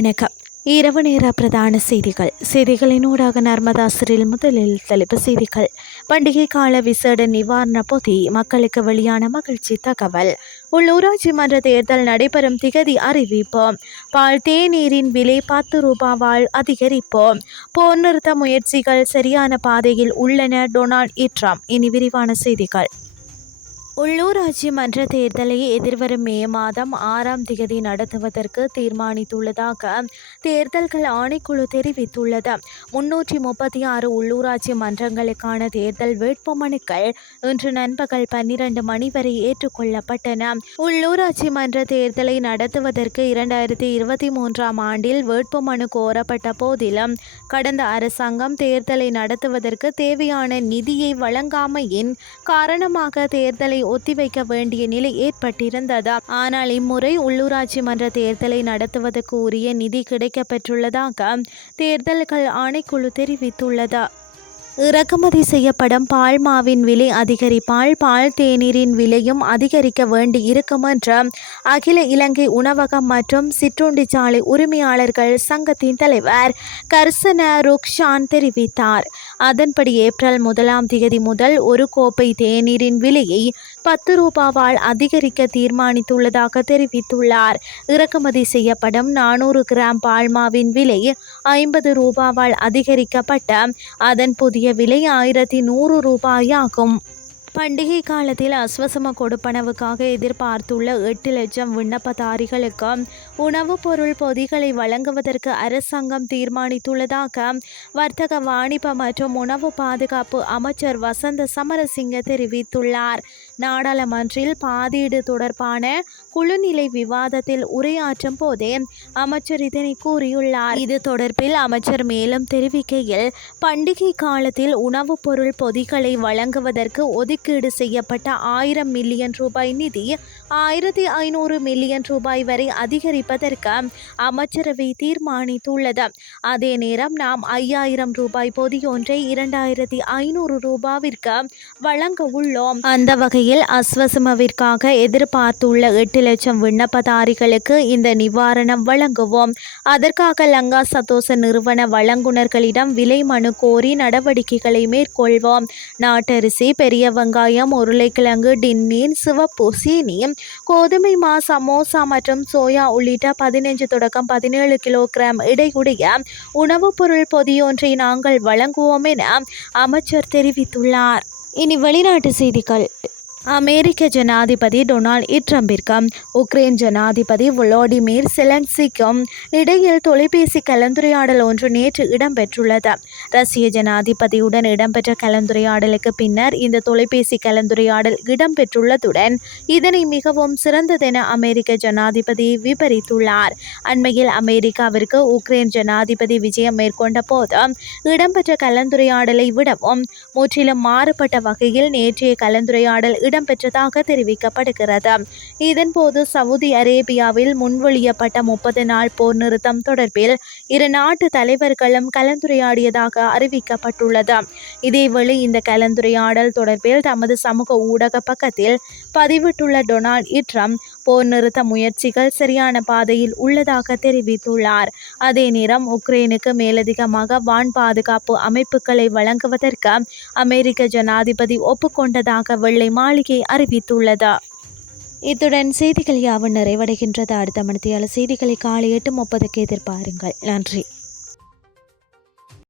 வணக்கம். இரவு நேர பிரதான செய்திகள். செய்திகளின் ஊடாக நர்மதாசரில் முதலில் தலைப்பு செய்திகள். பண்டிகை கால விசேட நிவாரண பொதி மக்களுக்கு வெளியான மகிழ்ச்சி தகவல். உள்ளூராட்சி மன்ற தேர்தல் நடைபெறும் திகதி அறிவிப்போம். பால் தேநீரின் விலை பத்து ரூபாவால் அதிகரிப்போம். போர் நிறுத்த முயற்சிகள் சரியான பாதையில் உள்ளன டொனால்ட் இட்ரம் இனி விரிவான செய்திகள். உள்ளூராட்சி மன்ற தேர்தலை எதிர்வரும் மே மாதம் ஆறாம் தேதி நடத்துவதற்கு தீர்மானித்துள்ளதாக தேர்தல்கள் ஆணைக்குழு தெரிவித்துள்ளது. முன்னூற்றி முப்பத்தி ஆறு உள்ளூராட்சி மன்றங்களுக்கான தேர்தல் வேட்புமனுக்கள் இன்று நண்பகல் பன்னிரண்டு மணி வரை ஏற்றுக்கொள்ளப்பட்டன. உள்ளூராட்சி மன்ற தேர்தலை நடத்துவதற்கு இரண்டாயிரத்தி இருபத்தி மூன்றாம் ஆண்டில் வேட்புமனு கோரப்பட்ட போதிலும் கடந்த அரசாங்கம் தேர்தலை நடத்துவதற்கு தேவையான நிதியை வழங்காமையின் காரணமாக தேர்தலை ஒத்திவைக்க வேண்டிய நிலை ஏற்பட்டிருந்தது ஆனால் இம்முறை உள்ளூராட்சி மன்ற தேர்தலை நடத்துவதற்கு உரிய நிதி கிடைக்கப்பெற்றுள்ளதாக தேர்தல்கள் ஆணைக்குழு தெரிவித்துள்ளது. இறக்குமதி செய்யப்படும் பால் மாவின் விலை அதிகரிப்பால் பால் தேநீரின் விலையும் அதிகரிக்க வேண்டி இருக்கும் என்று அகில இலங்கை உணவகம் மற்றும் சிற்றுண்டிச்சாலை உரிமையாளர்கள் சங்கத்தின் தலைவர் கர்சன ருக்ஷான் தெரிவித்தார். அதன்படி ஏப்ரல் முதலாம் தேதி முதல் ஒரு கோப்பை தேநீரின் விலையை பத்து ரூபாவால் அதிகரிக்க தீர்மானித்துள்ளதாக தெரிவித்துள்ளார். இறக்குமதி செய்யப்படும் நானூறு கிராம் பால்மாவின் விலை ஐம்பது ரூபாவால் அதிகரிக்கப்பட்ட அதன் புதிய விலை ஆயிரத்தி நூறு ரூபாயாகும். பண்டிகை காலத்தில் அஸ்வசம கொடுப்பனவுக்காக எதிர்பார்த்துள்ள எட்டு லட்சம் விண்ணப்பதாரிகளுக்கு உணவுப் பொருள் பொதிகளை வழங்குவதற்கு அரசாங்கம் தீர்மானித்துள்ளதாக வர்த்தக வாணிப மற்றும் உணவு பாதுகாப்பு அமைச்சர் வசந்த சமரசிங்க தெரிவித்துள்ளார். நாடாளுமன்றில் பாதீடு தொடர்பான குழுநிலை விவாதத்தில் உரையாற்றும் போதே அமைச்சர் இதனை கூறியுள்ளார். இது தொடர்பில் அமைச்சர் மேலும் தெரிவிக்கையில் பண்டிகை காலத்தில் உணவுப் பொருள் பொதிகளை வழங்குவதற்கு ஒதுக்கீடு செய்யப்பட்ட ஆயிரம் மில்லியன் ரூபாய் நிதி ஆயிரத்தி ஐநூறு மில்லியன் ரூபாய் வரை அதிகரிப்பதற்கு அமைச்சரவை தீர்மானித்துள்ளது. அதே நேரம் நாம் ஐயாயிரம் ரூபாய் பொதியொன்றை இரண்டாயிரத்தி ஐநூறு ரூபாவிற்கு வழங்க உள்ளோம். அந்த வகையில் அஸ்வசமவிற்காக எதிர்பார்த்துள்ள எட்டு லட்சம் விண்ணப்பதாரிகளுக்கு இந்த நிவாரணம் வழங்குவோம். அதற்காக லங்கா சதோச நிறுவன வழங்குனர்களிடம் விலை மனு கோரி நடவடிக்கைகளை மேற்கொள்வோம். நாட்டரிசி பெரிய வெங்காயம் உருளைக்கிழங்கு டின்மீன் சிவப்பு சீனி கோதுமை மா சமோசா மற்றும் சோயா உள்ளிட்ட பதினைஞ்சு தொடக்கம் பதினேழு கிலோகிராம் இடையுடைய உணவுப் பொருள் பொதியொன்றை நாங்கள் வழங்குவோம் என அமைச்சர் தெரிவித்துள்ளார். இனி வெளிநாட்டு செய்திகள். அமெரிக்க ஜனாதிபதி டொனால்ட் ட்ரம்பிற்கும் உக்ரைன் ஜனாதிபதி வுலோடிமிர் செலன்சிக்கும் இடையில் தொலைபேசி கலந்துரையாடல் ஒன்று நேற்று இடம்பெற்றுள்ளது. ரஷ்ய ஜனாதிபதியுடன் இடம்பெற்ற கலந்துரையாடலுக்கு பின்னர் இந்த தொலைபேசி கலந்துரையாடல் இடம்பெற்றுள்ளதுடன் இதனை மிகவும் சிறந்ததென அமெரிக்க ஜனாதிபதி விபரித்துள்ளார். அண்மையில் அமெரிக்காவிற்கு உக்ரைன் ஜனாதிபதி விஜயம் மேற்கொண்ட போது இடம்பெற்ற கலந்துரையாடலை விடவும் முற்றிலும் மாறுபட்ட வகையில் நேற்றைய கலந்துரையாடல் இடம்பெற்றதாக தெரிவிக்கப்படுகிறது. இதன்போது சவுதி அரேபியாவில் முன்மொழியப்பட்ட முப்பது நாள் போர் நிறுத்தம் தொடர்பில் இரு நாட்டு தலைவர்களும் கலந்துரையாடியதாக அறிவிக்கப்பட்டுள்ளது. இதேவேளை இந்த கலந்துரையாடல் தொடர்பில் தமது சமூக ஊடக பக்கத்தில் பதிவிட்டுள்ள டொனால்ட் இட்ரம் போர் நிறுத்த முயற்சிகள் சரியான பாதையில் உள்ளதாக தெரிவித்துள்ளார். அதே நேரம் உக்ரைனுக்கு மேலதிகமாக வான் பாதுகாப்பு அமைப்புகளை வழங்குவதற்கு அமெரிக்க ஜனாதிபதி ஒப்புக்கொண்டதாக வெள்ளை மாளிகை அறிவித்துள்ளது. இத்துடன் செய்திகள் யாவும் நிறைவடைகின்றது. அடுத்த மணித்தியால செய்திகளை காலை எட்டு முப்பதுக்கு எதிர்பாருங்கள். நன்றி.